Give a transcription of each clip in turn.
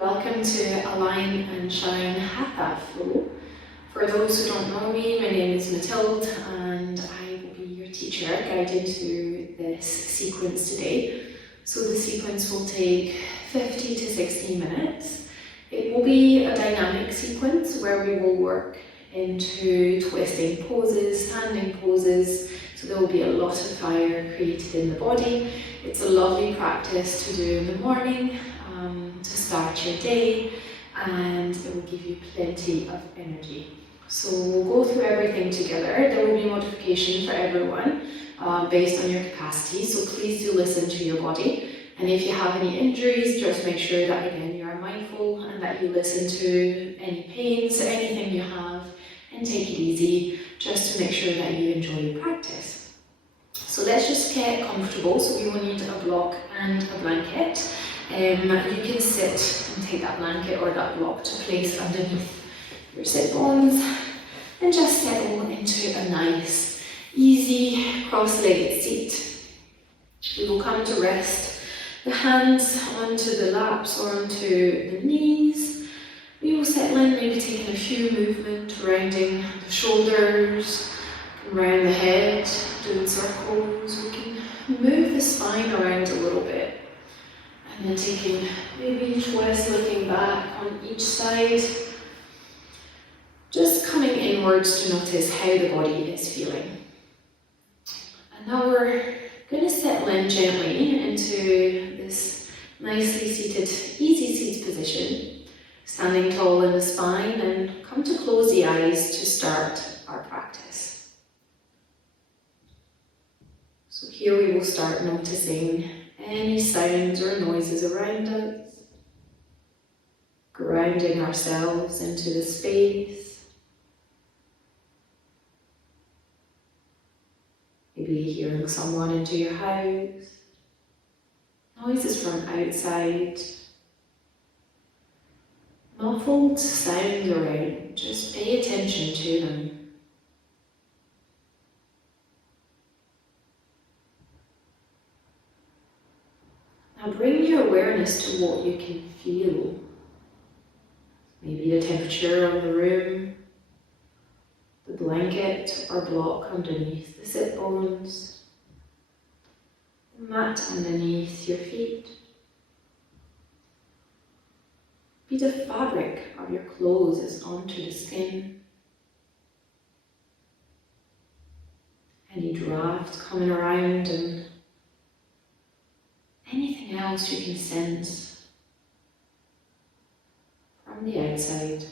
Welcome to Align and Shine Hatha flow. For those who don't know me, my name is Mathilde and I will be your teacher guiding through this sequence today. So the sequence will take 50 to 60 minutes. It will be a dynamic sequence where we will work into twisting poses, standing poses, so there will be a lot of fire created in the body. It's a lovely practice to do in the morning, to start your day, and it will give you plenty of energy. So we'll go through everything together. There will be modification for everyone based on your capacity, so please do listen to your body. And if you have any injuries, just make sure that again you are mindful and that you listen to any pains, anything you have, and take it easy just to make sure that you enjoy your practice. So let's just get comfortable. So we will need a block and a blanket. You can sit and take that blanket or that block to place underneath your sit bones and just settle into a nice, easy, cross-legged seat. We will come to rest the hands onto the laps or onto the knees. We will settle in, maybe taking a few movements, rounding the shoulders, around the head, doing circles. We can move the spine around a little bit. And then taking maybe a twist, looking back on each side. Just coming inwards to notice how the body is feeling. And now we're going to settle in gently into this nicely seated, easy seat position. Standing tall in the spine, and come to close the eyes to start our practice. So here we will start noticing any sounds or noises around us, grounding ourselves into the space. Maybe hearing someone into your house, noises from outside, muffled sounds around, just pay attention to them. Now bring your awareness to what you can feel. Maybe the temperature of the room, the blanket or block underneath the sit bones, the mat underneath your feet. Be the fabric of your clothes is onto the skin. Any draft coming around and anything else you can sense from the outside.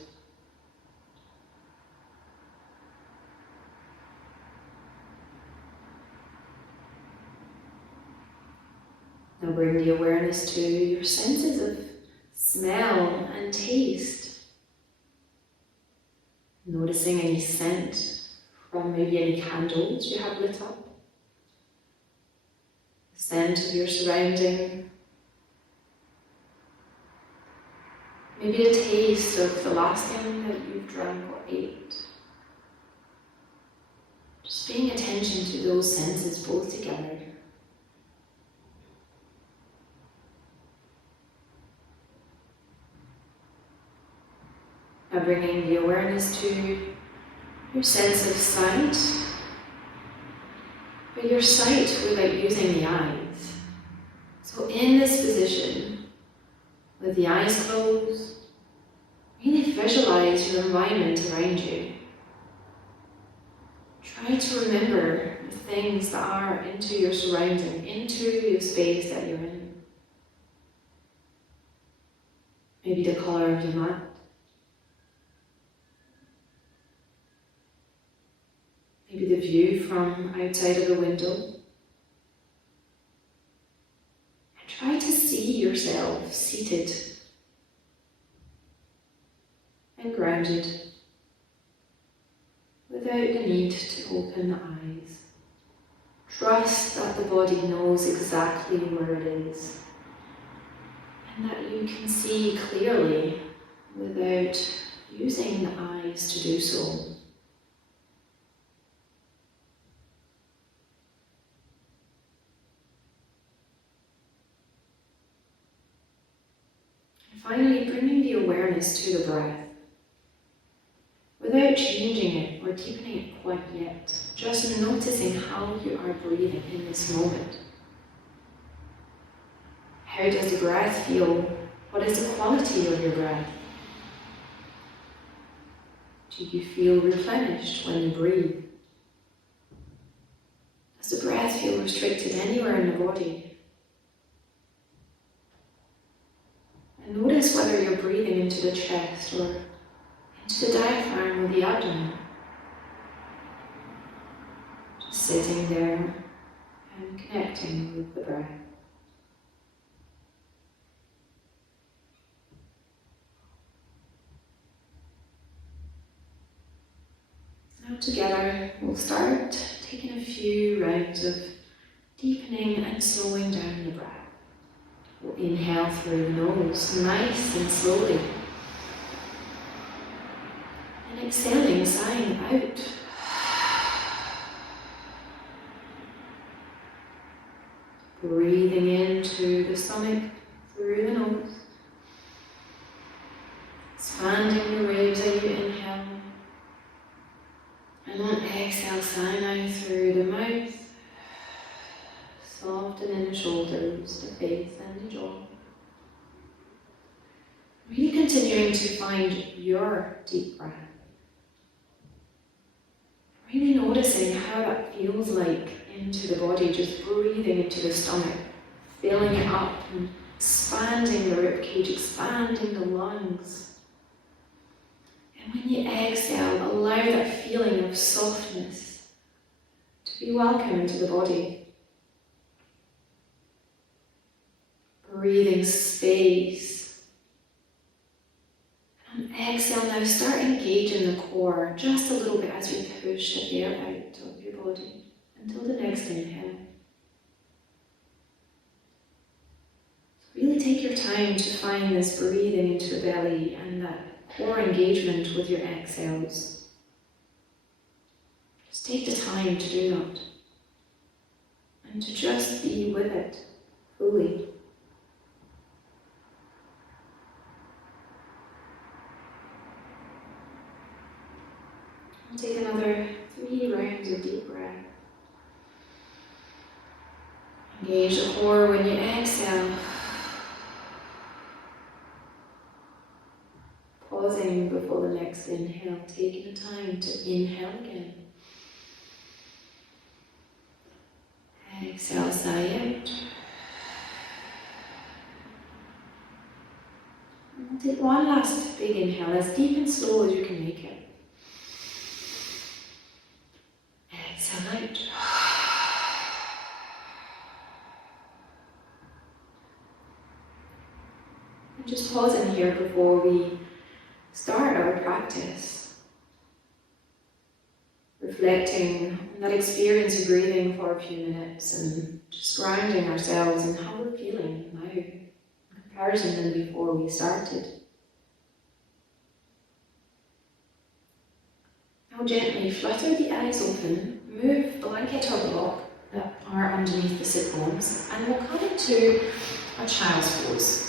Now bring the awareness to your senses of smell and taste. Noticing any scent from maybe any candles you have lit up. The scent of your surrounding. Maybe the taste of the last thing that you've drank or ate. Just paying attention to those senses both together. Now bringing the awareness to your sense of sight, but your sight without using the eyes. So in this position, with the eyes closed, really visualize your environment around you. Try to remember the things that are into your surrounding, into your space that you're in. Maybe the colour of the mat. Maybe the view from outside of the window. And try to see yourself seated and grounded without the need to open the eyes. Trust that the body knows exactly where it is and that you can see clearly without using the eyes to do so. Finally, bringing the awareness to the breath, without changing it or deepening it quite yet, just noticing how you are breathing in this moment. How does the breath feel? What is the quality of your breath? Do you feel replenished when you breathe? Does the breath feel restricted anywhere in the body? And notice whether you're breathing into the chest or into the diaphragm or the abdomen. Just sitting there and connecting with the breath. Now together we'll start taking a few rounds of deepening and slowing down the breath. We'll inhale through the nose, nice and slowly. And exhaling, sighing out. Breathing into the stomach through the nose. Expanding the ribs as you inhale. And on exhale, sigh out through the mouth. Softening the shoulders, the face and the jaw. Really continuing to find your deep breath. Really noticing how that feels like into the body, just breathing into the stomach, filling it up and expanding the ribcage, expanding the lungs. And when you exhale, allow that feeling of softness to be welcome into the body. Breathing space. And exhale now, start engaging the core just a little bit as you push the air out of your body until the next inhale. So really take your time to find this breathing into the belly and that core engagement with your exhales. Just take the time to do that and to just be with it fully. And take another 3 rounds of deep breath. Engage the core when you exhale. Pausing before the next inhale, taking the time to inhale again. Exhale, sigh out. And take one last big inhale, as deep and slow as you can make it. Exhale out. And just pausing here before we start our practice, reflecting on that experience of breathing for a few minutes and just grounding ourselves in how we're feeling now in comparison than before we started. Now gently flutter the eyes open, move blanket or block that are underneath the sit bones, and we'll come into a child's pose.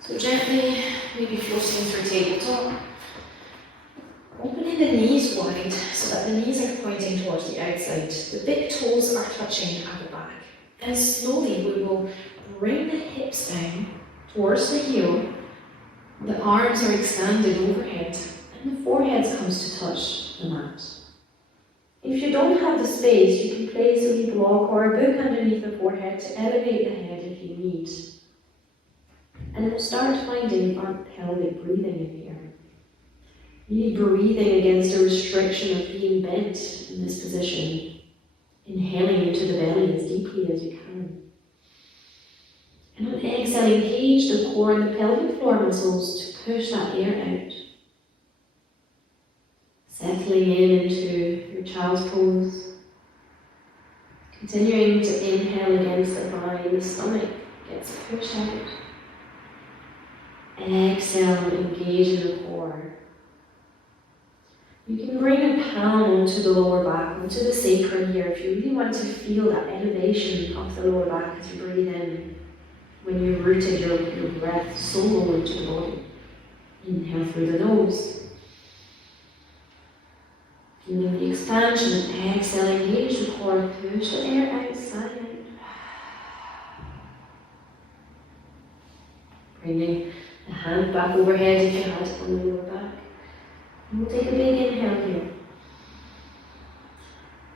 So gently, maybe floating through tabletop, opening the knees wide so that the knees are pointing towards the outside. The big toes are touching at the back. And slowly we will bring the hips down towards the heel. The arms are extended overhead and the forehead comes to touch the mat. If you don't have the space, you can place a wee block or a book underneath the forehead to elevate the head if you need. And we'll start finding our pelvic breathing in here. Really breathing against the restriction of being bent in this position. Inhaling into the belly as deeply as you can. And on exhale, engage the core and the pelvic floor muscles to push that air out. Settling in into your child's pose. Continuing to inhale against the thigh, the stomach gets pushed out. Exhale, engage in the core. You can bring a palm onto the lower back, onto the sacrum here, if you really want to feel that elevation of the lower back as you breathe in. When you're rooted, your breath solo into the body. Inhale through the nose. Feeling the expansion and exhale, engage the core, push the air out, sigh out. Bringing the hand back overhead if you had it on the lower back. And we'll take a big inhale here.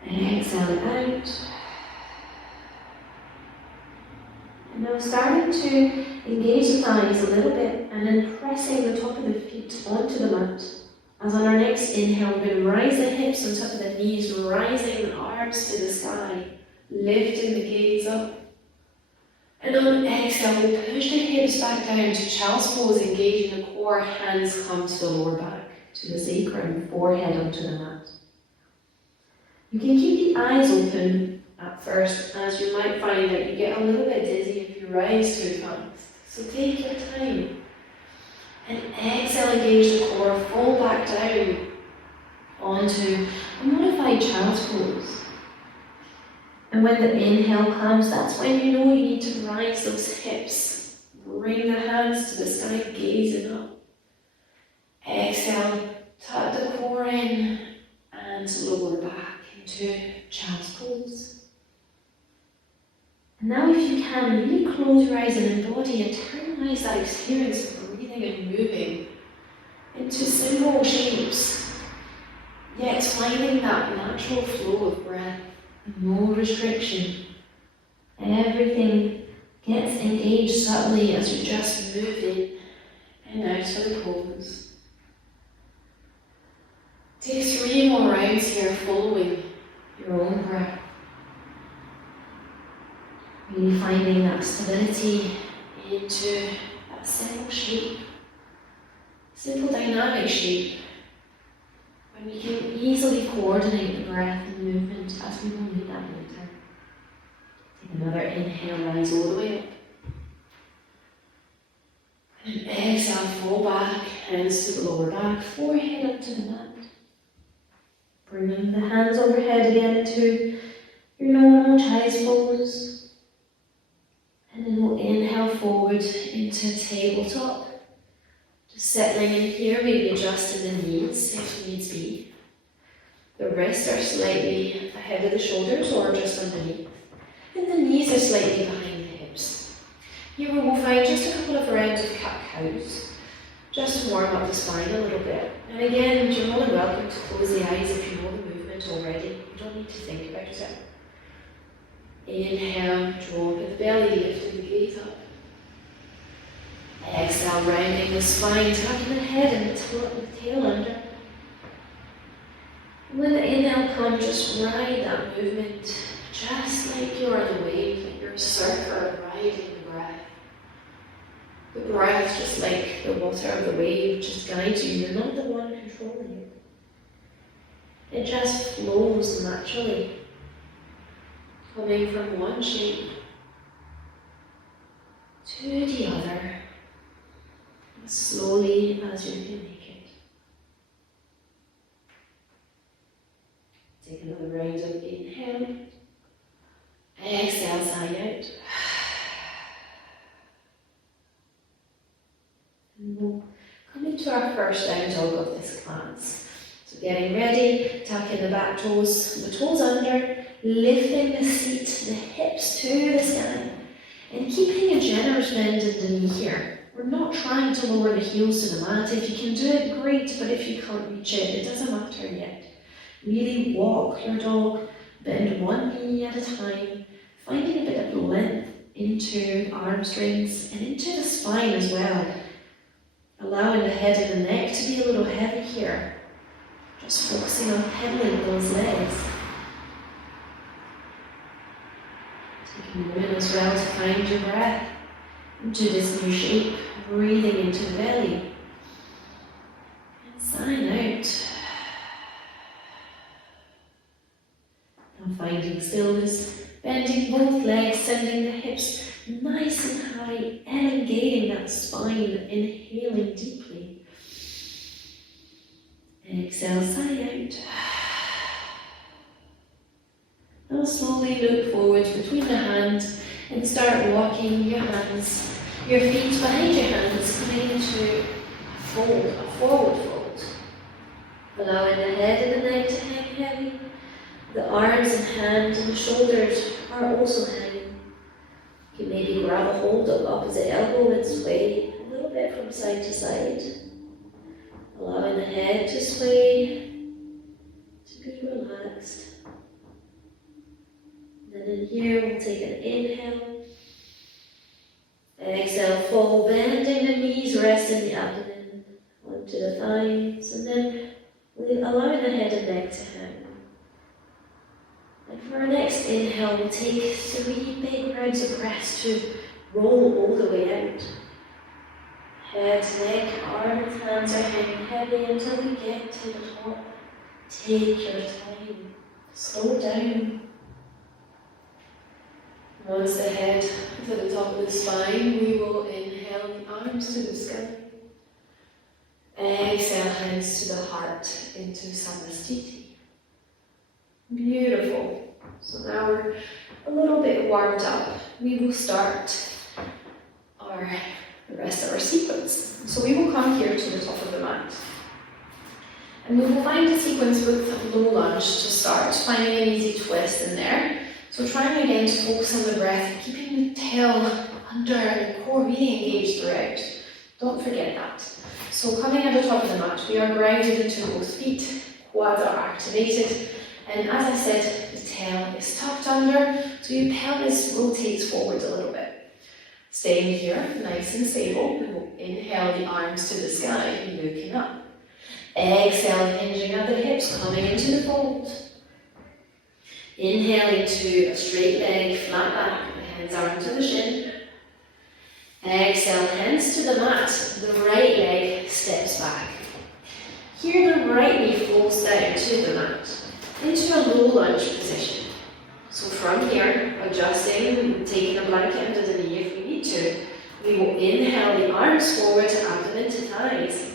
And exhale it out. And now starting to engage the thighs a little bit and then pressing the top of the feet onto the mat. As on our next inhale, we're going to rise the hips on top of the knees, rising the arms to the sky, lifting the gaze up. And on exhale, we push the hips back down to child's pose, engaging the core, hands come to the lower back, to the sacrum, forehead onto the mat. You can keep the eyes open at first, as you might find that you get a little bit dizzy if you rise too fast. So take your time. And exhale, engage the core, fall back down onto a modified child's pose. And when the inhale comes, that's when you know you need to rise those hips. Bring the hands to the sky, gazing up. Exhale, tuck the core in and lower back into child's pose. And now if you can, really close your eyes and embody, internalize that experience of breathing and moving into simple shapes, yet finding that natural flow of breath, no restriction. Everything gets engaged subtly as you just move in and out of the pose. Take 3 more rounds here, following your own breath. Really finding that stability into that simple shape, simple dynamic shape, when we can easily coordinate the breath and movement as we will need that later. Take another inhale, rise all the way up. And exhale, fall back, hands to the lower back, forehead up to the mat. Bringing the hands overhead again to your normal child's pose. And then we'll inhale forward into tabletop. Just settling in here, maybe adjusting the knees if needs be. The wrists are slightly ahead of the shoulders or just underneath. And the knees are slightly behind the hips. Here we will find just a couple of rounds of cat-cows, just to warm up the spine a little bit. And again, you're more than welcome to close the eyes if you know the movement already. You don't need to think about it. Inhale, draw the belly, lifting the gaze up. Exhale, rounding the spine, tucking the head and the tail under. And when the inhale comes, just ride that movement, just like you're on a wave, like you're a surfer riding the breath. The breath, just like the water of the wave, just guides you. You're not the one controlling it. It just flows naturally, coming from one shape to the other, as slowly as you can make it. Take another round of inhale. Exhale, sigh out. And we'll come into our first down dog of this class. So getting ready, tucking the back toes, the toes under, lifting the seat, the hips to the sky, and keeping a generous bend in the knee here. We're not trying to lower the heels to the mat. If you can do it, great, but if you can't reach it, it doesn't matter yet. Really walk your dog, bend one knee at a time, finding a bit of length into arm strings and into the spine as well. Allowing the head and the neck to be a little heavy here. Just focusing on pedaling those legs. Taking a moment as well to find your breath into this new shape, breathing into the belly. And sighing out. Now finding stillness, bending both legs, sending the hips nice and high, elongating that spine, inhaling deeply. Exhale, sigh out. Now slowly look forward between the hands And start walking your feet behind your hands, coming into a forward fold. Allowing the head and the neck to hang heavy. The arms and hands and the shoulders are also hanging. You can maybe grab a hold of opposite elbow and sway a little bit from side to side. Allowing the head to sway, to be relaxed. And then in here we'll take an inhale. Exhale, full bending the knees, resting the abdomen onto the thighs, and then allowing the head and neck to hang. And for our next inhale, we'll take 3 big rounds of breaths to roll all the way out. Head, neck, arms, hands are hanging heavy until we get to the top. Take your time. Slow down. Once the head to the top of the spine, we will inhale the arms to the sky. Exhale, hands to the heart into Samastiti. Beautiful. So now we're a little bit warmed up. We will start the rest of our sequence. So we will come here to the top of the mat. And we will find a sequence with low lunge to start, finding an easy twist in there. So trying again to focus on the breath, keeping the tail under and the core really engaged throughout. Don't forget that. So coming at the top of the mat, we are grounded into both feet, quads are activated, and as I said, the tail is tucked under, so your pelvis rotates forward a little bit. Staying here, nice and stable, we will inhale the arms to the sky, looking up. Exhale, hinging at the hips, coming into the fold. Inhaling to a straight leg, flat back, the hands are onto the shin. Exhale, hands to the mat, the right leg steps back. Here the right knee falls down to the mat, into a low lunge position. So from here, adjusting, taking a blanket under the knee if we need to, we will inhale the arms forward, abdomen to thighs.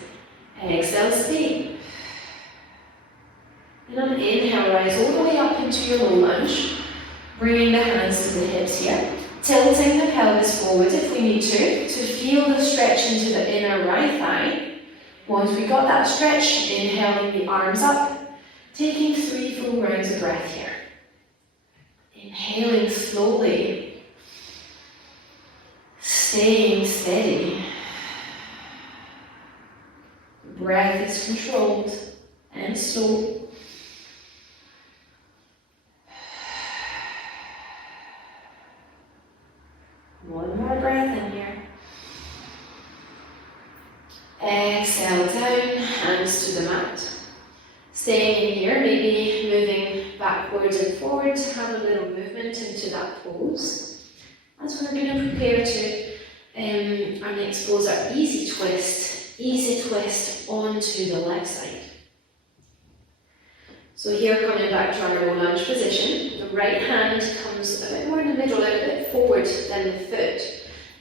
Exhale, stay. And on inhale, rise all the way up into your low lunge, bringing the hands to the hips here, tilting the pelvis forward if we need to feel the stretch into the inner right thigh. Once we got that stretch, inhaling the arms up, taking 3 full rounds of breath here. Inhaling slowly, staying steady. Breath is controlled and slow. One more breath in here. Exhale down, hands to the mat. Staying in here, maybe moving backwards and forwards to have a little movement into that pose. As we're going to prepare to our next pose, our easy twist onto the left side. So here, coming back to our low lunge position, the right hand comes a bit more in the middle, a bit forward than the foot.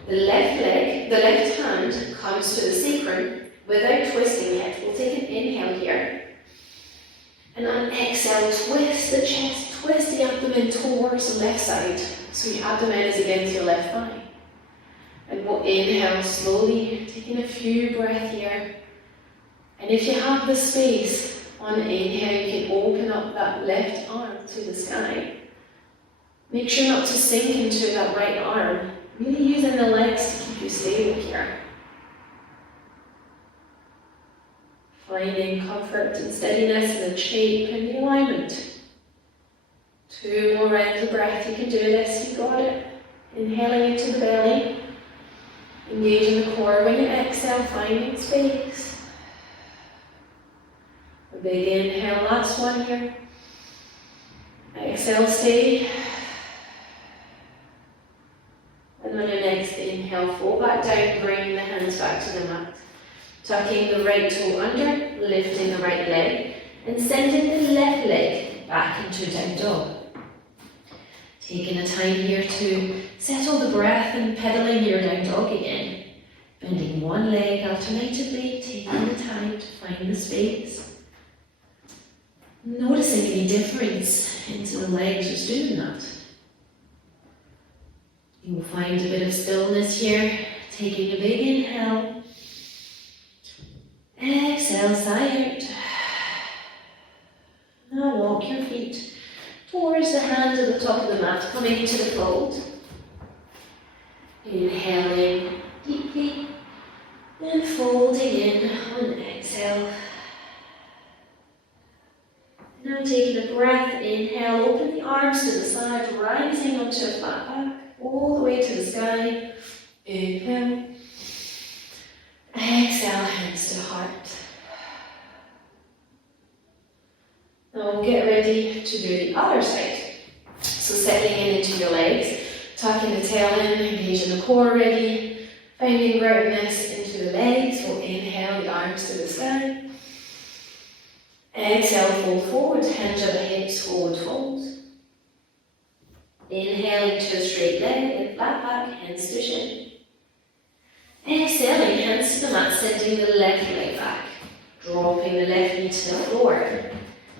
The left hand comes to the sacrum without twisting yet. We'll take an inhale here. And on exhale, twist the chest, twist the abdomen towards the left side. So your abdomen is against your left thigh. And we'll inhale slowly, taking a few breaths here. And if you have the space, on inhale, you can open up that left arm to the sky. Make sure not to sink into that right arm. Really using the legs to keep you stable here. Finding comfort and steadiness in the shape and the alignment. 2 more rounds of breath. You can do this. You got it. Inhaling into the belly. Engaging the core. When you exhale, finding space. A big inhale, last one here. Exhale, stay. And on your next inhale, fall back down, bringing the hands back to the mat. Tucking the right toe under, lifting the right leg, and sending the left leg back into down dog. Taking a time here to settle the breath and pedaling your down dog again. Bending one leg alternately, taking the time to find the space. Noticing any difference into the legs just doing that. You'll find a bit of stillness here, taking a big inhale. Exhale, sigh out. Now walk your feet towards the hands at the top of the mat, coming into the fold. Inhaling deeply, then folding in on exhale. Now taking a breath, inhale, open the arms to the side, rising onto a flat back, all the way to the sky. Inhale. Exhale, hands to the heart. Now we'll get ready to do the other side. So settling in into your legs, tucking the tail in, engaging the core ready, finding groundedness into the legs. We'll inhale the arms to the sky. Exhale, fold forward, hinge at the hips, forward fold. Inhaling to a straight leg and flat back, hands to shin. Exhaling, hands to the mat, sending the left leg back, dropping the left knee to the floor.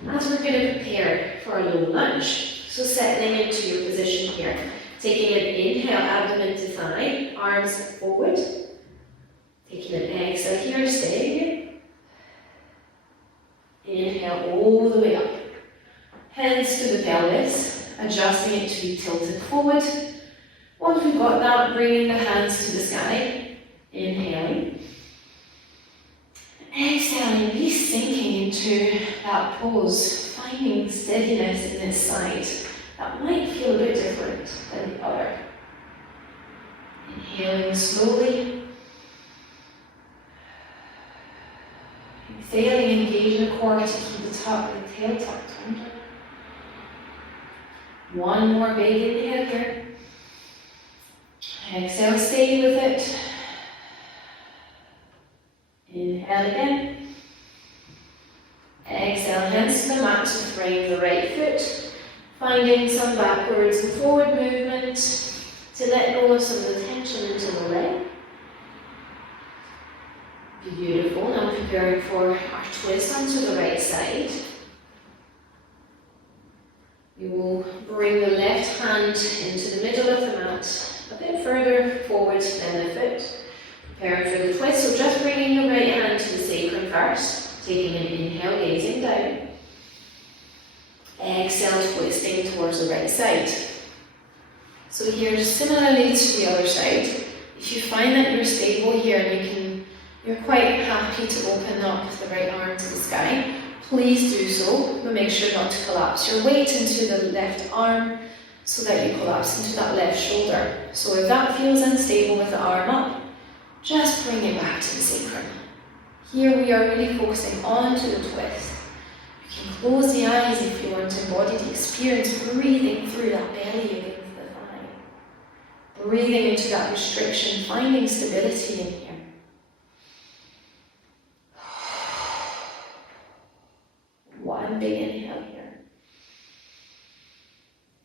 As we're going to prepare for a low lunge, so settling into your position here, taking an inhale, abdomen to thigh, arms forward, taking an exhale here, staying here. Inhale all the way up, hands to the pelvis, adjusting it to be tilted forward. Once we've got that, bringing the hands to the sky, inhaling. Exhaling, be sinking into that pose, finding steadiness in this side. That might feel a bit different than the other. Inhaling slowly. Exhaling, engaging the core to keep the top of the tail tucked under. One more big inhale here. Exhale, stay with it. Inhale again. Exhale, hands to the mat to frame the right foot. Finding some backwards and forward movement to let go of some of the tension into the leg. Beautiful. Now preparing for our twist onto the right side. We will bring the left hand into the middle of the mat, a bit further forward than the foot. Preparing for the twist, so just bringing your right hand to the sacrum first, taking an inhale, gazing down. Exhale, twisting towards the right side. So here, similarly to the other side, if you find that you're stable here and you're quite happy to open up the right arm to the sky, please do so, but make sure not to collapse your weight into the left arm so that you collapse into that left shoulder. So if that feels unstable with the arm up, just bring it back to the sacrum. Here we are really focusing onto the twist. You can close the eyes if you want to embody the experience, breathing through that belly against the thigh. Breathing into that restriction, finding stability in here. One big inhale here.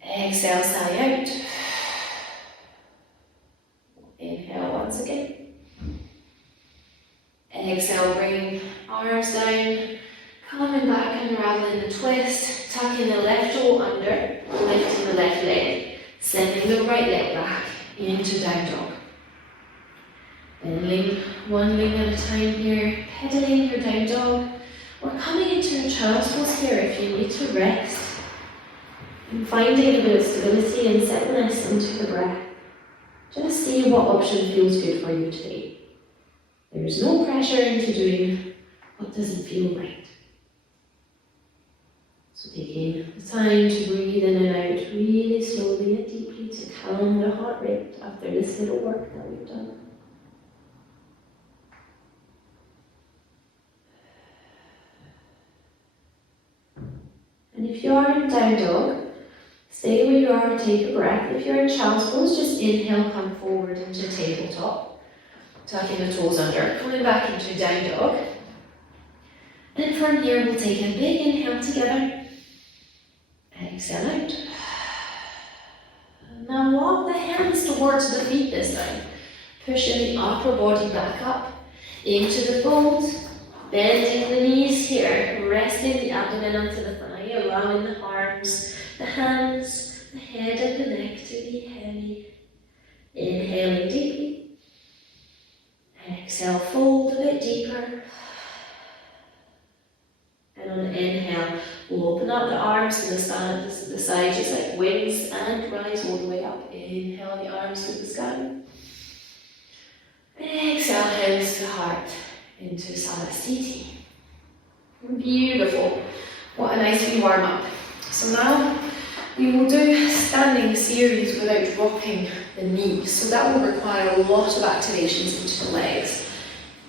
Exhale, sigh out. Inhale once again. Exhale, bring arms down, coming back, unraveling the twist, tucking the left toe under, lifting the left leg, sending the right leg back into down dog. Bending one leg at a time here, pedaling your down dog. We're coming into a child's pose here if you need to rest. And finding a bit of stability and settledness into the breath. Just see what option feels good for you today. There's no pressure into doing what doesn't feel right. So taking the time to breathe in and out really slowly and deeply to calm the heart rate after this little work that we've done. And if you are in down dog, stay where you are, take a breath. If you're in child's pose, just inhale, come forward into tabletop. Tucking the toes under, coming back into down dog. And from here, we'll take a big inhale together. Exhale out. Now walk the hands towards the feet this time. Pushing the upper body back up into the fold. Bending the knees here, resting the abdomen onto the thigh, allowing the arms, the hands, the head and the neck to be heavy. Inhaling deeply. Exhale, fold a bit deeper. And on the inhale, we'll open up the arms to the side, just like wings, and rise all the way up. Inhale the arms to the sky. Exhale, hands to heart into Salasthiti. Beautiful. What a nice wee warm up. So now we will do standing series without dropping the knees. So that will require a lot of activations into the legs.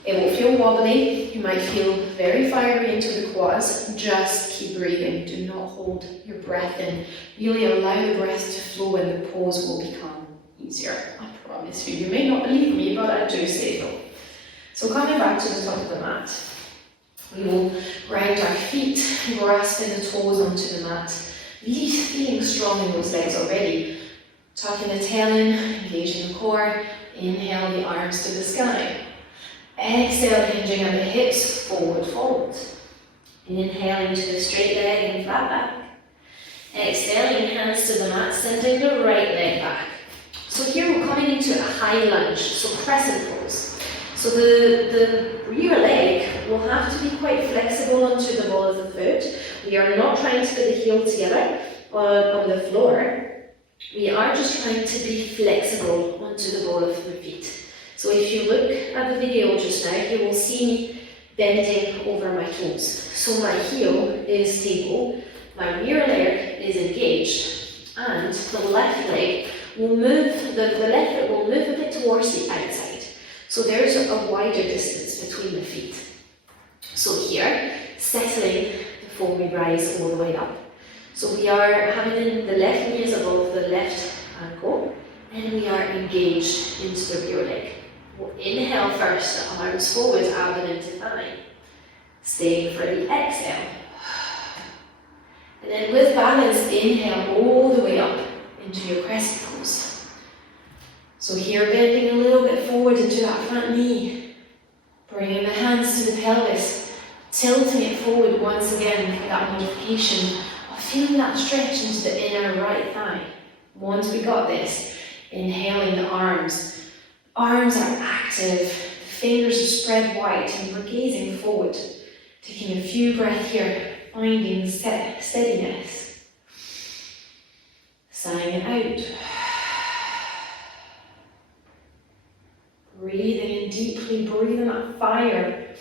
It will feel wobbly, you might feel very fiery into the quads. Just keep breathing, do not hold your breath in. Really allow the breath to flow and the pose will become easier. I promise you. You may not believe me, but I do say so. So coming back to the top of the mat, we will ground our feet, grasping the toes onto the mat. Really feeling strong in those legs already. Tucking the tail in, engaging the core. Inhale the arms to the sky. Exhale, hinging at the hips, forward fold. Inhaling to the straight leg and flat back. Exhaling, hands to the mat, sending the right leg back. So here we're coming into a high lunge, so crescent pose. So the rear leg will have to be quite flexible onto the ball of the foot. We are not trying to put the heel together on the floor. We are just trying to be flexible onto the ball of the feet. So if you look at the video just now, you will see me bending over my toes. So my heel is stable, my rear leg is engaged, and the left leg will move, the left foot will move a bit towards the outside. So there's a wider distance between the feet. So here, settling before we rise all the way up. So we are having the left knee is above the left ankle, and we are engaged into the rear leg. We'll inhale first, the arms forward, abdomen to thigh. Staying for the exhale. And then with balance, inhale all the way up into your crescent pose. So here, bending a little bit forward into that front knee. Bringing the hands to the pelvis. Tilting it forward once again for that modification of feeling that stretch into the inner right thigh. Once we got this, inhaling the arms. Arms are active, the fingers are spread wide, and we're gazing forward. Taking a few breaths here, finding steadiness. Sighing it out. Breathing in deeply, breathing that fire.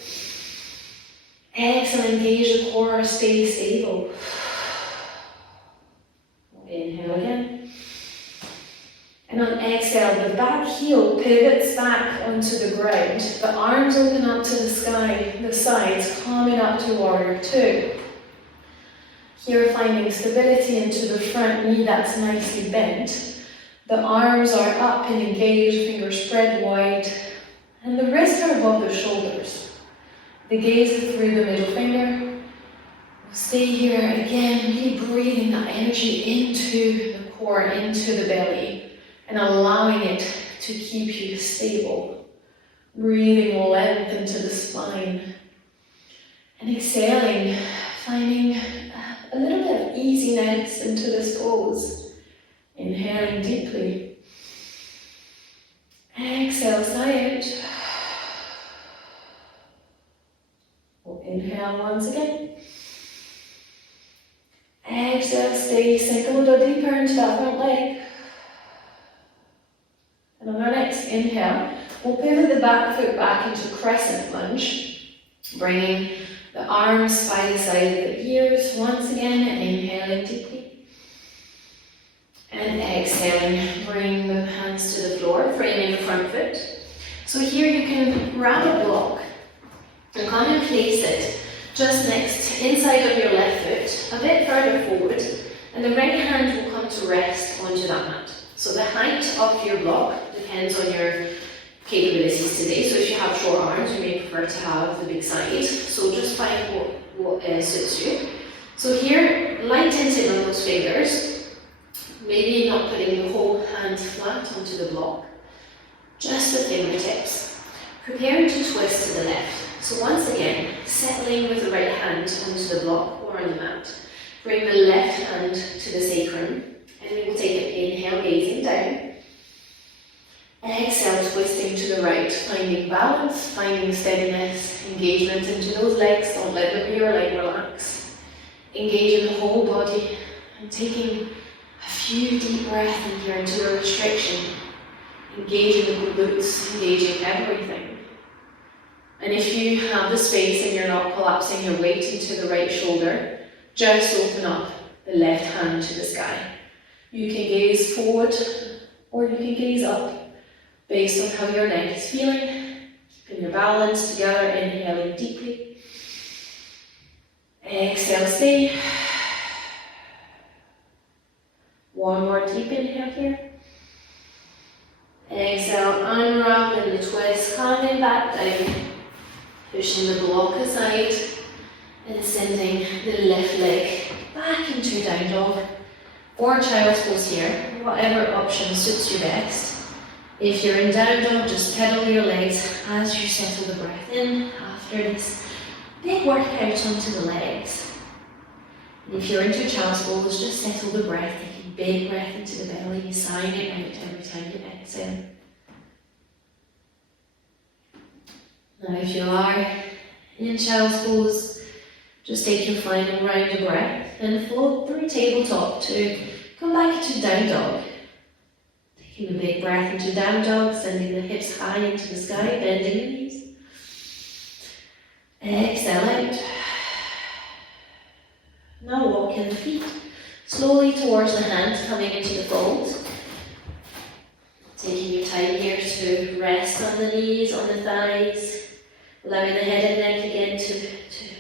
Exhale, engage the core, stay stable. Inhale again. And on exhale, the back heel pivots back onto the ground. The arms open up to the sky, the sides coming up to warrior two. Here finding stability into the front knee that's nicely bent. The arms are up and engaged, fingers spread wide. And the wrists are above the shoulders. The gaze is through the middle finger. Stay here again, really breathing that energy into the core, into the belly. And allowing it to keep you stable. Breathing length into the spine. And exhaling, finding a little bit of easiness into this pose. Inhaling deeply. Exhale, sigh out. We'll inhale once again. Exhale, stay, sink a little deeper into that front leg. And on our next inhale, we'll pivot the back foot back into crescent lunge, bringing the arms by the side of the ears once again, inhaling deeply. And exhaling, bring the hands to the floor, framing the front foot. So here you can grab a block and come and place it just next, inside of your left foot, a bit further forward, and the right hand will come to rest onto that mat. So the height of your block depends on your capabilities today. So if you have short arms, you may prefer to have the big side. So just find what suits you. So here, light tinting on those fingers. Maybe not putting the whole hand flat onto the block. Just the fingertips. Preparing to twist to the left. So once again, settling with the right hand onto the block or on the mat. Bring the left hand to the sacrum. And we will take an inhale, gazing down. Exhale, twisting to the right, finding balance, finding steadiness, engagement into those legs. Don't let the rear leg relax. Engage in the whole body and taking a few deep breaths in here into the restriction. Engaging the glutes, engaging everything. And if you have the space and you're not collapsing your weight into the right shoulder, just open up the left hand to the sky. You can gaze forward or you can gaze up based on how your neck is feeling. Keeping your balance together, inhaling deeply. Exhale, stay. One more deep inhale here. Exhale, unwrapping the twist, coming back down. Pushing the block aside and sending the left leg back into down dog or child's pose here, whatever option suits you best. If you're in down dog, just pedal your legs as you settle the breath in after this big workout onto the legs. And if you're into child's pose, just settle the breath, taking big breath into the belly, sighing it out every time you exhale. Now if you are in child's pose, just take your final round of breath and float through tabletop to come back into down dog. Taking a big breath into down dog, sending the hips high into the sky, bending your knees. Exhale out. Now walking the feet slowly towards the hands, coming into the fold. Taking your time here to rest on the knees, on the thighs, allowing the head and neck again to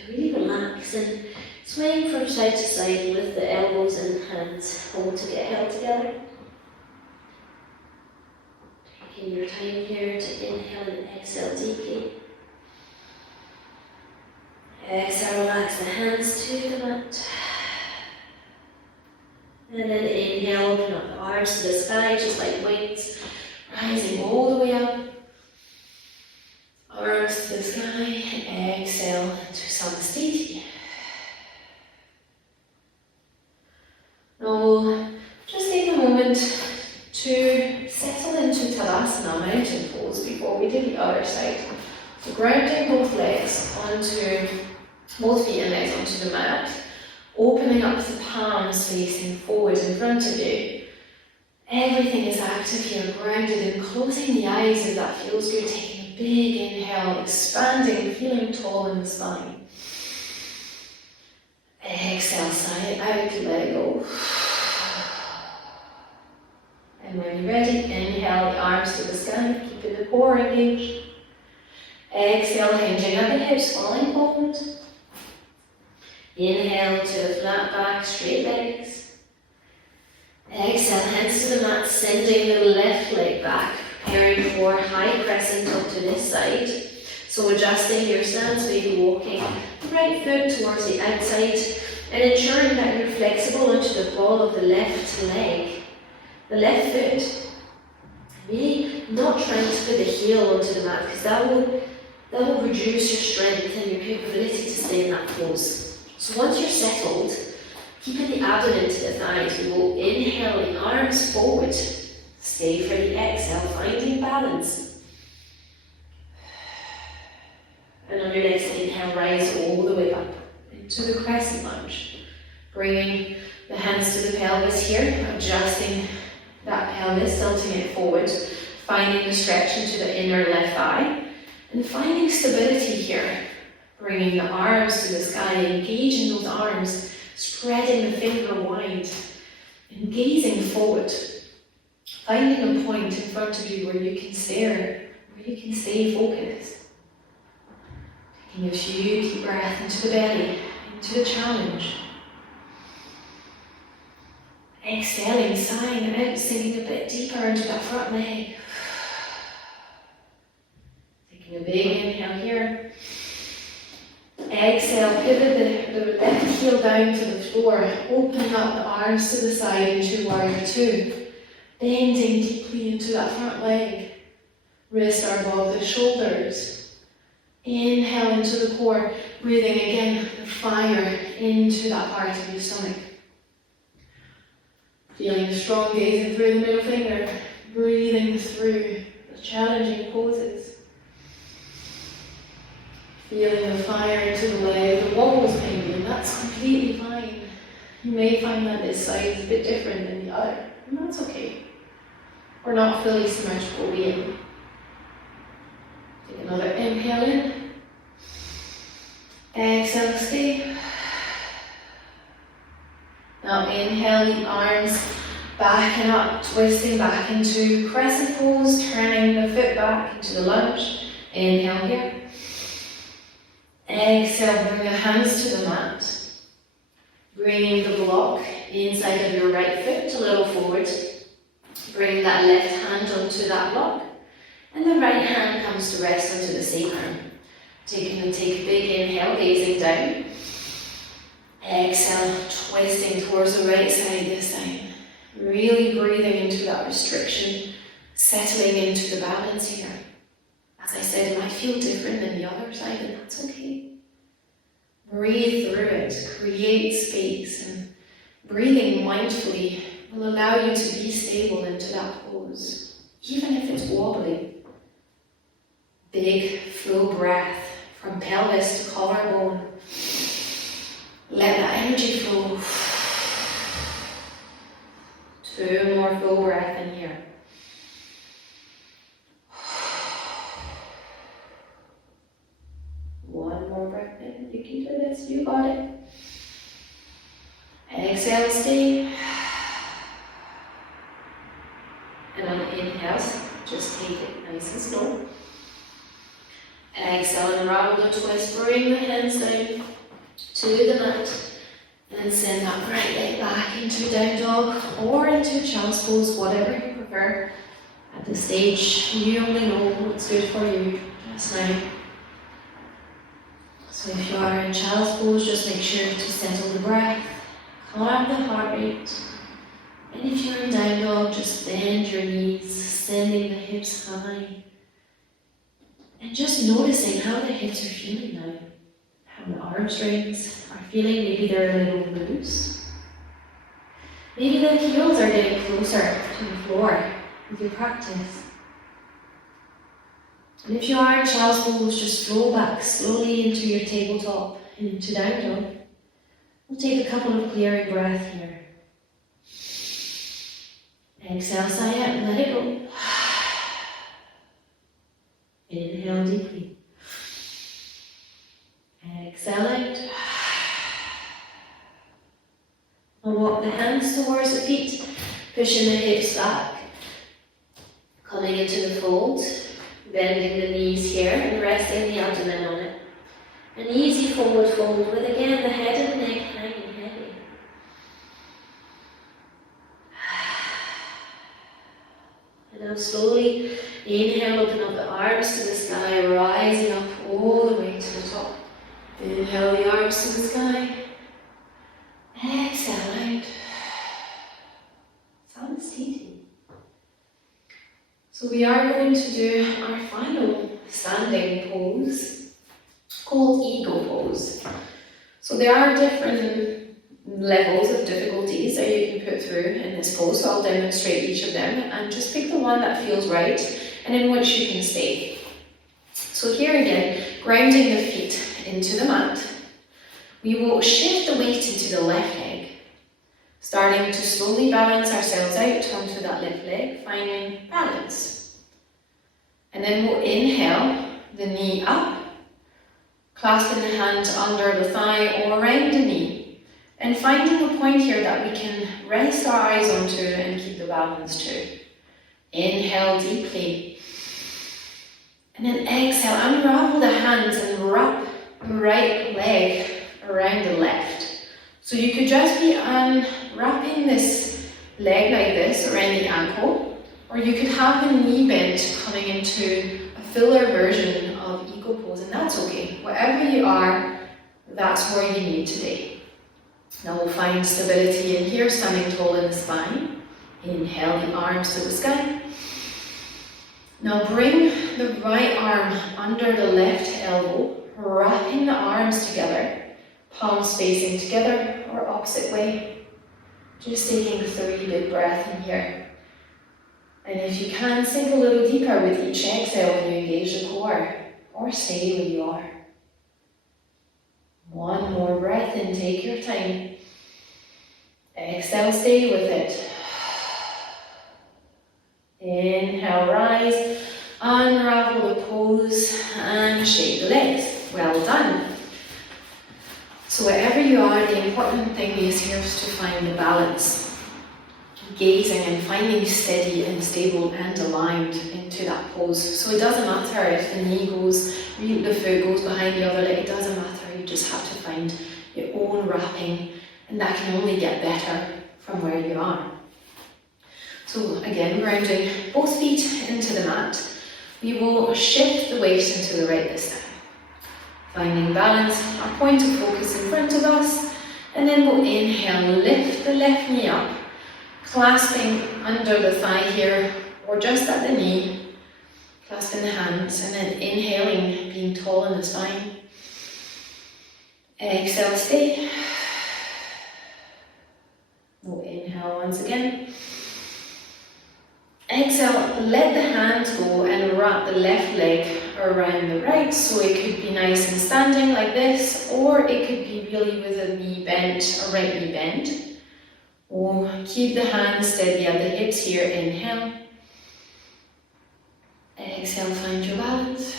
really relax and swaying from side to side with the elbows and hands hold to get held together. Taking your time here to inhale and exhale deeply. Exhale, relax the hands to the mat. And then inhale, open up the arms to the sky, just like wings, rising all the way up. Arms to the sky, exhale to Samastiti. Now, just take a moment to settle into Tadasana, mountain pose, before we do the other side. So grounding both legs onto, both feet and legs onto the mat, opening up the palms facing forward in front of you. Everything is active here, grounded, and closing the eyes if that feels good. Taking a big inhale, expanding, feeling tall in the spine. Exhale, sigh it out, let it go. And when you're ready, inhale the arms to the sky, keeping the core engaged. Exhale, hinging at the hips, falling forward. Inhale to a flat back, straight legs. Exhale, hands to the mat, sending the left leg back, preparing for high crescent up to this side. So adjusting your stance, maybe walking the right foot towards the outside and ensuring that you're flexible onto the ball of the left leg. The left foot, really not trying to put the heel onto the mat because that will reduce your strength and your capability to stay in that pose. So once you're settled, keeping the abdomen to the thighs, we will inhale the arms forward. Stay for the exhale, finding balance. And on your next inhale, rise all the way up into the crescent lunge. Bringing the hands to the pelvis here, adjusting that pelvis, tilting it forward, finding the stretch into the inner left thigh, and finding stability here. Bringing the arms to the sky, engaging those arms, spreading the finger wide, and gazing forward. Finding a point in front of you where you can stare, where you can stay focused. Taking a few deep breaths into the belly, into the challenge. Exhaling, sighing out, sinking a bit deeper into that front leg. Taking a big inhale here. Exhale, pivot the left heel down to the floor, opening up the arms to the side into warrior two, bending deeply into that front leg, wrists are above the shoulders, inhale into the core, breathing again the fire into that part of your stomach, feeling strong, gazing through the middle finger, breathing through challenging poses. Feeling the fire into the leg, the wobbles maybe, and that's completely fine. You may find that this side is a bit different than the other, and that's okay. We're not fully submerged fully in. Take another inhale in. Exhale, stay. Now inhale the arms back and up, twisting back into crescent pose, turning the foot back into the lunge. Inhale here. Exhale, bring the hands to the mat. Bringing the block inside of your right foot a little forward. Bring that left hand onto that block. And the right hand comes to rest onto the sacrum. Take a big inhale, gazing down. Exhale, twisting towards the right side this time. Really breathing into that restriction, settling into the balance here. As I said, it might feel different than the other side, and that's okay. Breathe through it, create space, and breathing mindfully will allow you to be stable into that pose, even if it's wobbly. Big, full breath from pelvis to collarbone. Let that energy flow. 2 more full breath in here. One more breath in. You can do this. You got it. Exhale, stay. And on the inhales, just take it nice and slow. Exhale, unravel the twist. Bring the hands down to the mat. And send that right leg back into down dog or into child's pose, whatever you prefer. At this stage, you only know what's good for you just now. So if you are in child's pose, just make sure to settle the breath, calm the heart rate. And if you're in down dog, just bend your knees, sending the hips high. And just noticing how the hips are feeling now. How the arm strings are feeling. Maybe they're a little loose. Maybe the heels are getting closer to the floor with your practice. And if you are in child's pose, just roll back slowly into your tabletop and into down dog. We'll take a couple of clearing breaths here. Exhale, sigh out and let it go. Inhale deeply. Exhale out. And walk the hands towards the feet, pushing the hips back. Coming into the fold, bending the knees here and resting the abdomen on it. An easy forward fold with again the head and the neck hanging heavy. And now slowly inhale, open up the arms to the sky, rising up all the way to the top. Inhale the arms to the sky. Exhale out. Sounds easy. So we are going to do our final standing pose called eagle pose. So there are different levels of difficulties that you can put through in this pose, so I'll demonstrate each of them and just pick the one that feels right and in which you can stay. So here again, grounding the feet into the mat, we will shift the weight into the left leg, starting to slowly balance ourselves out onto that left leg, finding balance. And then we'll inhale the knee up, clasping the hand under the thigh or around the knee, and finding a point here that we can rest our eyes onto and keep the balance to. Inhale deeply. And then exhale, unravel the hands and wrap the right leg around the left. So you could just be unwrapping this leg like this around the ankle, or you could have the knee bent coming into a fuller version of eagle pose, and that's okay. Wherever you are, that's where you need to be. Now we'll find stability in here, standing tall in the spine. Inhale the arms to the sky. Now bring the right arm under the left elbow, wrapping the arms together, palms facing together or opposite way. Just taking 3 big breaths in here. And if you can, sink a little deeper with each exhale when you engage the core, or stay where you are. One more breath in, take your time. Exhale, stay with it. Inhale, rise, unravel the pose and shake the legs. Well done. So wherever you are, the important thing is here is to find the balance. Gazing and finding steady and stable and aligned into that pose. So it doesn't matter if the knee goes, the foot goes behind the other leg, it doesn't matter. You just have to find your own wrapping, and that can only get better from where you are. So again, grounding both feet into the mat. We will shift the weight into the right this time. Finding balance, our point of focus in front of us, and then we'll inhale, lift the left knee up, clasping under the thigh here, or just at the knee, clasping the hands, and then inhaling, being tall in the spine. Exhale, stay. We'll inhale once again. Exhale, let the hands go and wrap the left leg around the right, so it could be nice and standing like this, or it could be really with a knee bent, a right knee bent. Or keep the hands steady at the hips here, inhale. Exhale, find your balance.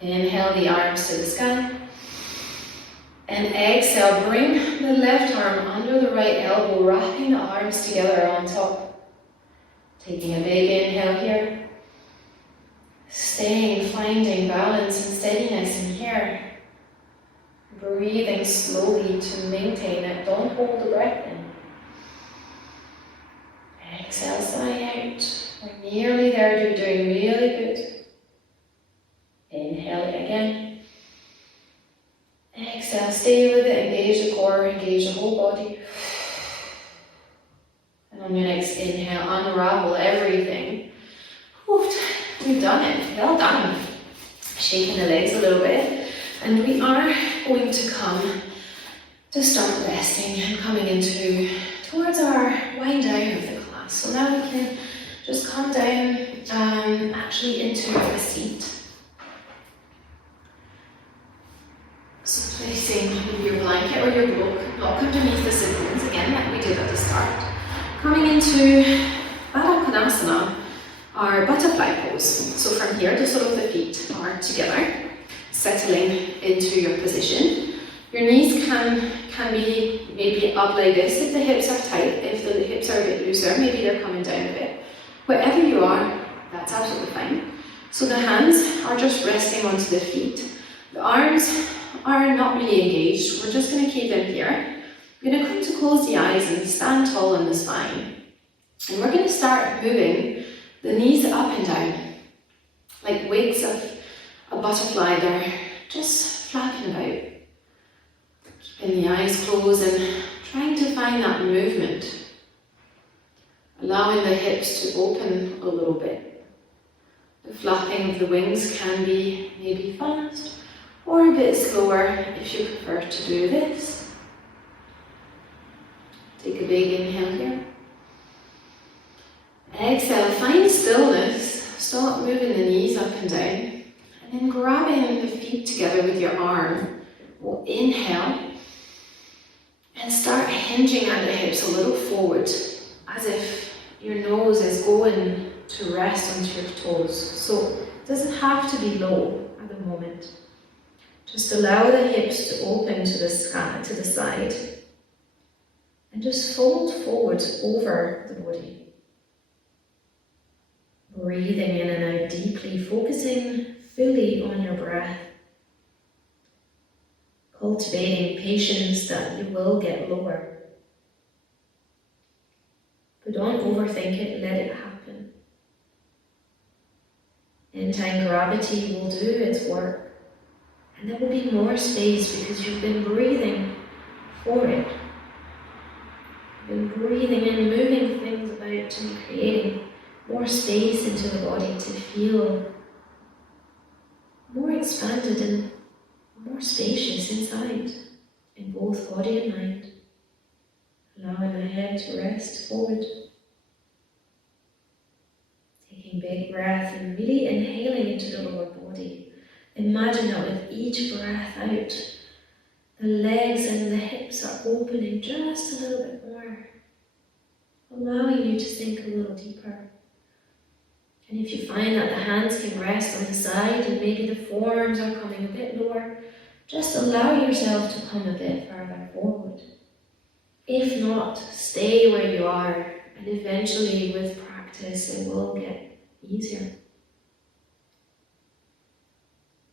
Inhale the arms to the sky. And exhale, bring the left arm under the right elbow, wrapping the arms together on top. Taking a big inhale here. Staying, finding balance and steadiness in here. Breathing slowly to maintain it. Don't hold the breath in. Exhale, sigh out. We're nearly there. You're doing really good. Inhale it again. Exhale, stay with it. Engage the core, engage the whole body. And on your next inhale, unravel everything. Whew, we've done it. Well done. Shaking the legs a little bit. And we are going to come to start resting and coming towards our wind down of the class. So now we can just come down actually into a seat. So placing your blanket or your block underneath the sit bones again, like we did at the start. Coming into Baddha Konasana, our butterfly pose. So from here, the sole of the feet are together, settling into your position. Your knees can be maybe up like this if the hips are tight. If the hips are a bit looser, maybe they're coming down a bit. Wherever you are, that's absolutely fine. So the hands are just resting onto the feet. The arms are not really engaged. We're just going to keep them here. We're going to come to close the eyes and stand tall in the spine. And we're going to start moving the knees up and down, like wings of a butterfly. They're just flapping about. Keeping the eyes closed and trying to find that movement. Allowing the hips to open a little bit. The flapping of the wings can be maybe fast or a bit slower if you prefer to do this. Take a big inhale here. Exhale, find stillness. Stop moving the knees up and down. And then grabbing the feet together with your arm. We'll inhale and start hinging at the hips a little forward, as if your nose is going to rest onto your toes. So it doesn't have to be low at the moment. Just allow the hips to open to the side and just fold forward over the body. Breathing in and out deeply, focusing fully on your breath. Cultivating patience that you will get lower. But don't overthink it, let it happen. In time, gravity will do its work. And there will be more space because you've been breathing for it. You've been breathing in, moving things about and creating more space into the body to feel more expanded and more spacious inside, in both body and mind. Allowing the head to rest forward Taking big breath and really inhaling into the lower body. Imagine that with each breath out, the legs and the hips are opening just a little bit more, allowing you to sink a little deeper. And if you find that the hands can rest on the side and maybe the forearms are coming a bit lower, just allow yourself to come a bit further forward. If not, stay where you are, and eventually with practice it will get easier.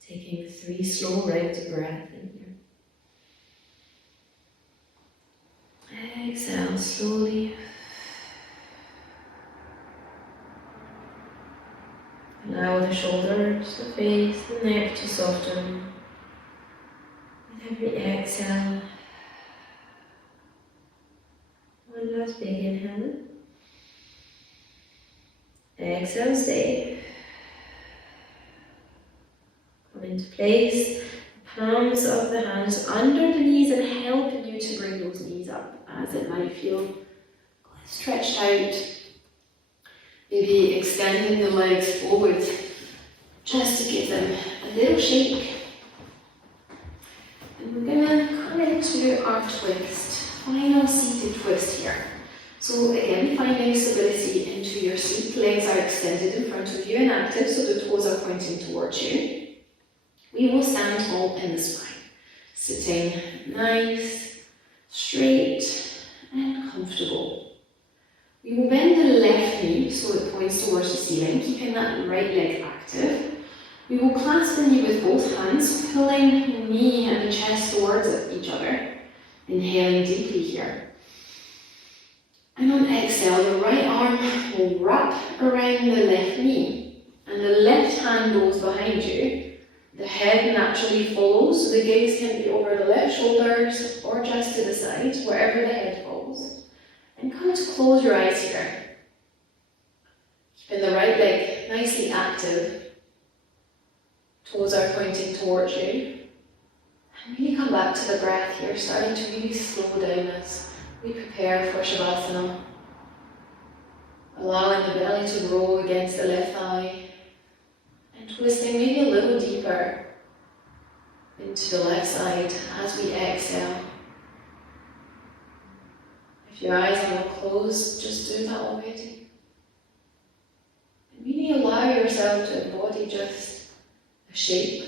Taking 3 slow rounds of breath in here. Exhale slowly. Allow the shoulders, the face, the neck to soften. With every exhale, one last big inhale. Exhale, stay. Come into place. Palms of the hands under the knees and helping you to bring those knees up as it might feel stretched out. Maybe extending the legs forward just to give them a little shake. And we're going to come into our twist, final seated twist here. So again, finding stability into your seat. Legs are extended in front of you and active, so the toes are pointing towards you. We will stand tall in the spine, sitting nice, straight and comfortable. We will bend the left knee so it points towards the ceiling, keeping that right leg active. We will clasp the knee with both hands, pulling the knee and the chest towards each other. Inhaling deeply here. And on exhale, the right arm will wrap around the left knee, and the left hand goes behind you. The head naturally follows, so the gaze can be over the left shoulders or just to the side, wherever the head falls. And come to close your eyes here. Keeping the right leg nicely active. Toes are pointing towards you. And really come back to the breath here, starting to really slow down as we prepare for Shavasana. Allowing the belly to roll against the left thigh. And twisting maybe a little deeper into the left side as we exhale. If your eyes are not closed, just do that already. And really allow yourself to embody just the shape.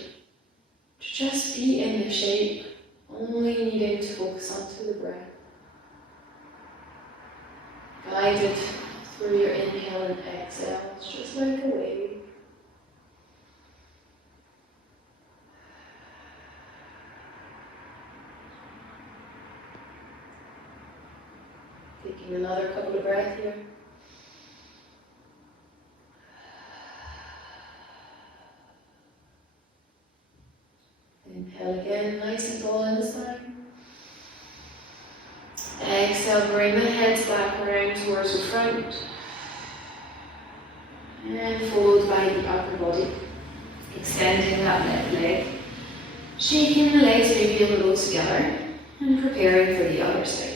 To just be in the shape, only needing to focus onto the breath. Guided through your inhale and exhale, it's just like a wave. Taking another couple of breaths here. Inhale again, nice and tall in the spine. Exhale, bring the head back around towards the front. And followed by the upper body. Extending that left leg. Shaking the legs maybe a little together. And preparing for the other side.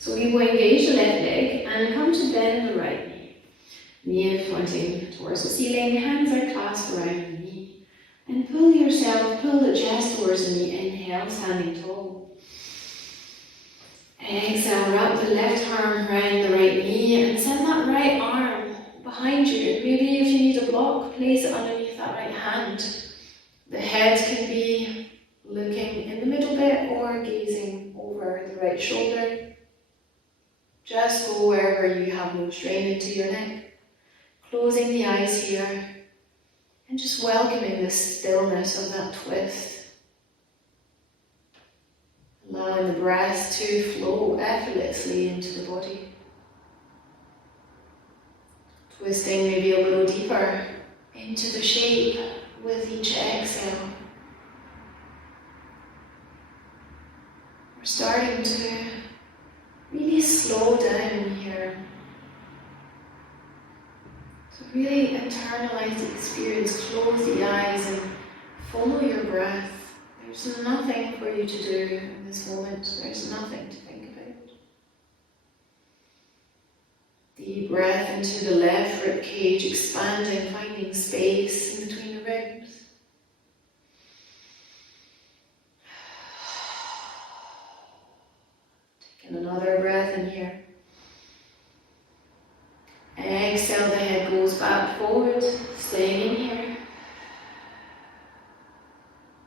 So we will engage the left leg and come to bend the right knee. Knee pointing towards the ceiling, hands are clasped around the knee. And pull the chest towards the knee. Inhale, standing tall. Exhale, wrap the left arm around the right knee and send that right arm behind you. Maybe if you need a block, place it underneath that right hand. The head can be looking in the middle bit or gazing over the right shoulder. Just go wherever you have no strain into your neck. Closing the eyes here and just welcoming the stillness of that twist. Allowing the breath to flow effortlessly into the body. Twisting maybe a little deeper into the shape with each exhale. We're starting to really slow down here. So really internalize the experience, close the eyes and follow your breath. There's nothing for you to do in this moment. There's nothing to think about. Deep Deep breath into the left rib cage, expanding, finding space in between the ribs. Taking another breath in here. Exhale, the head goes back forward, staying in here.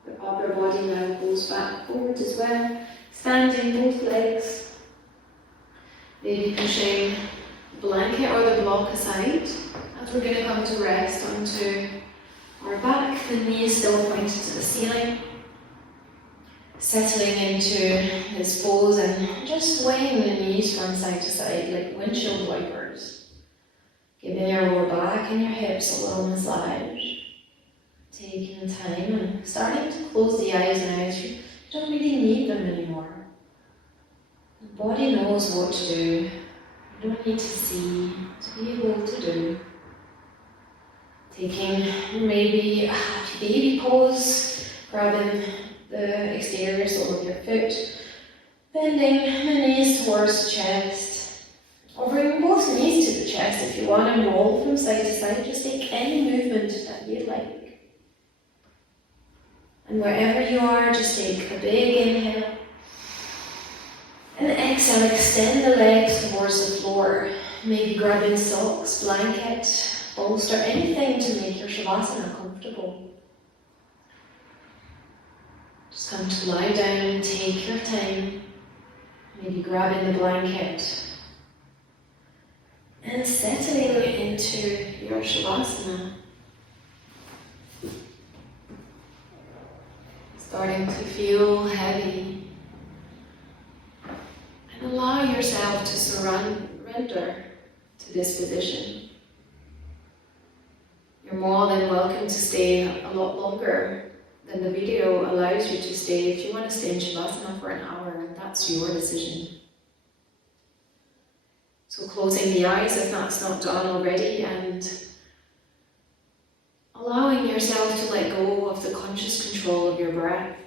The upper body now goes back forward as well, standing both legs. Maybe pushing the blanket or the block aside as we're going to come to rest onto our back. The knees still pointed to the ceiling. Settling into this pose and just swaying the knees from side to side like windshield wipers. Giving your lower back and your hips a little massage. Taking the time and starting to close the eyes now as you don't really need them anymore. The body knows what to do. You don't need to see to be able to do. Taking maybe a happy baby pose, grabbing the exterior sole of your foot, bending the knees towards the chest, or bring both knees to the chest if you want and roll from side to side. Just take any movement that you like. And wherever you are, just take a big inhale. And exhale, extend the legs towards the floor. Maybe grabbing socks, blanket, bolster, anything to make your Shavasana comfortable. Just come to lie down, take your time. Maybe grabbing the blanket. And settling into your Shavasana. Starting to feel heavy. And allow yourself to surrender to this position. You're more than welcome to stay a lot longer than the video allows you to stay if you want to stay in Shavasana for an hour, and that's your decision. So closing the eyes if that's not done already, and allowing yourself to let go of the conscious control of your breath.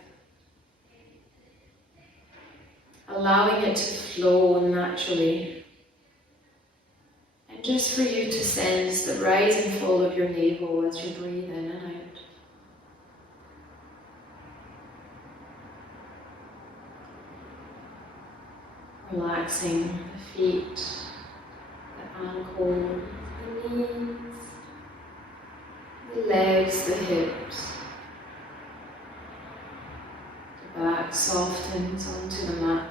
Allowing it to flow naturally. And just for you to sense the rise and fall of your navel as you breathe in and out. Relaxing the feet, the ankles, the knees, the legs, the hips. The back softens onto the mat.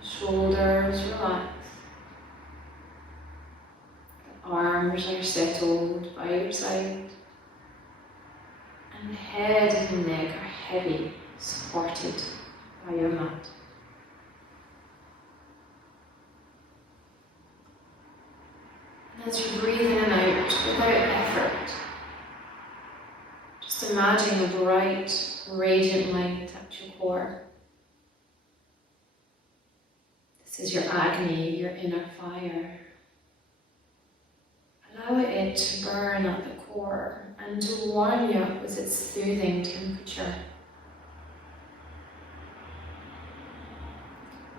The shoulders relax. The arms are settled by your side. And the head and the neck are heavy, supported by your mat. As you breathe in and out without effort, just imagine a bright, radiant light at your core. This is your Agni, your inner fire. Allow it to burn at the core and to warm you up with its soothing temperature.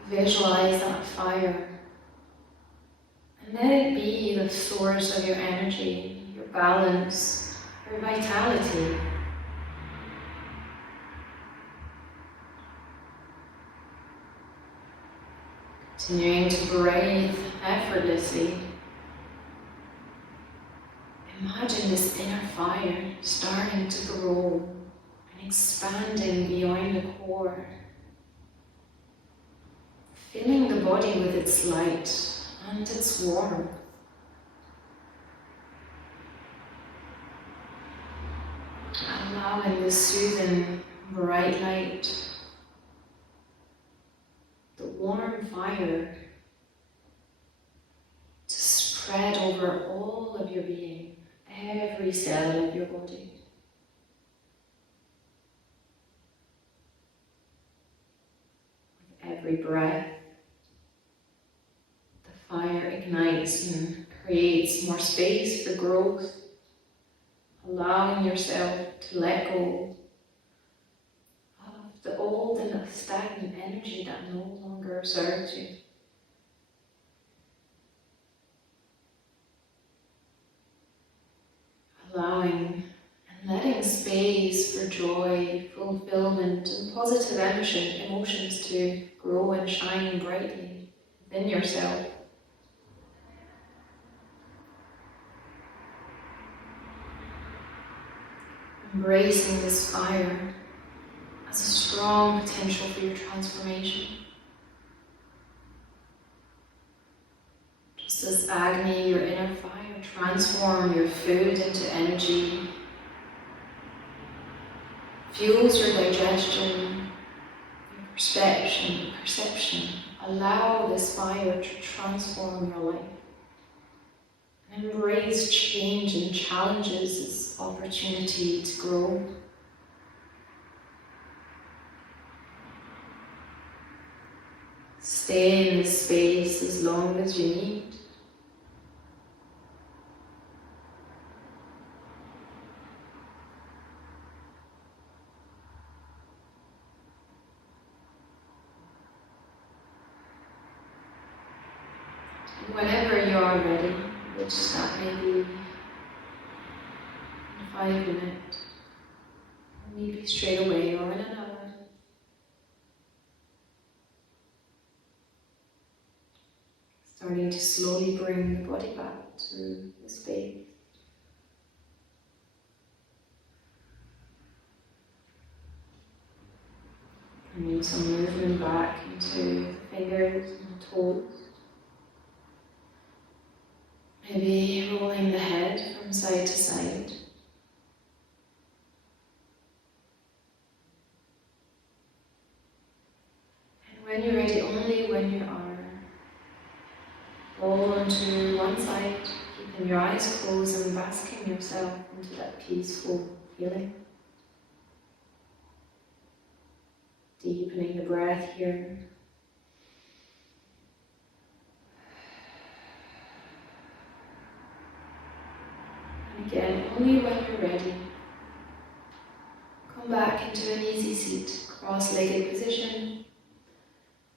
Visualize that fire. And let it be the source of your energy, your balance, your vitality. Continuing to breathe effortlessly. Imagine this inner fire starting to grow and expanding beyond the core. Filling the body with its light and its warmth. Allowing the soothing, bright light, the warm fire to spread over all of your being, every cell of your body. With every breath, fire ignites and creates more space for growth, allowing yourself to let go of the old and the stagnant energy that no longer serves you. allowing and letting space for joy, fulfillment, and positive emotions to grow and shine brightly within yourself. Embracing this fire as a strong potential for your transformation. Just as Agni, your inner fire, transforms your food into energy, fuels your digestion, your perception. Allow this fire to transform your life. And embrace change and challenges as opportunity to grow. Stay in this space as long as you need. And whenever you are ready, which that may be in 5 minutes, or maybe straight away or in an hour, starting to slowly bring the body back to the space. Bringing some movement back into the fingers and toes. Maybe rolling the head from side to side. And when you're ready, only when you are, roll onto one side, keeping your eyes closed and basking yourself into that peaceful feeling. Deepening the breath here. Again, only when you're ready. Come back into an easy seat, cross-legged position.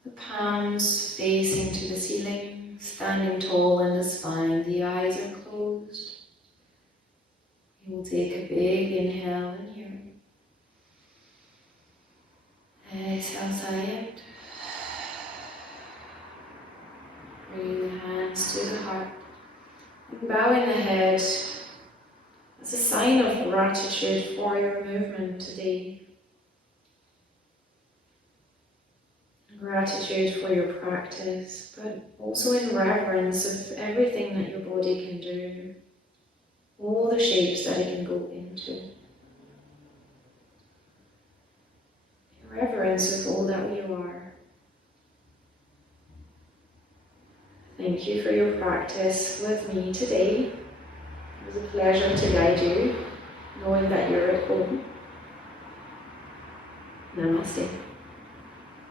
The palms facing to the ceiling, standing tall in the spine. The eyes are closed. You will take a big inhale in here. Exhale, sigh out. Bring the hands to the heart. And bowing the head as a sign of gratitude for your movement today. Gratitude for your practice, but also in reverence of everything that your body can do, all the shapes that it can go into. In reverence of all that you are. Thank you for your practice with me today. It was a pleasure to guide you, knowing that you're at home. Namaste.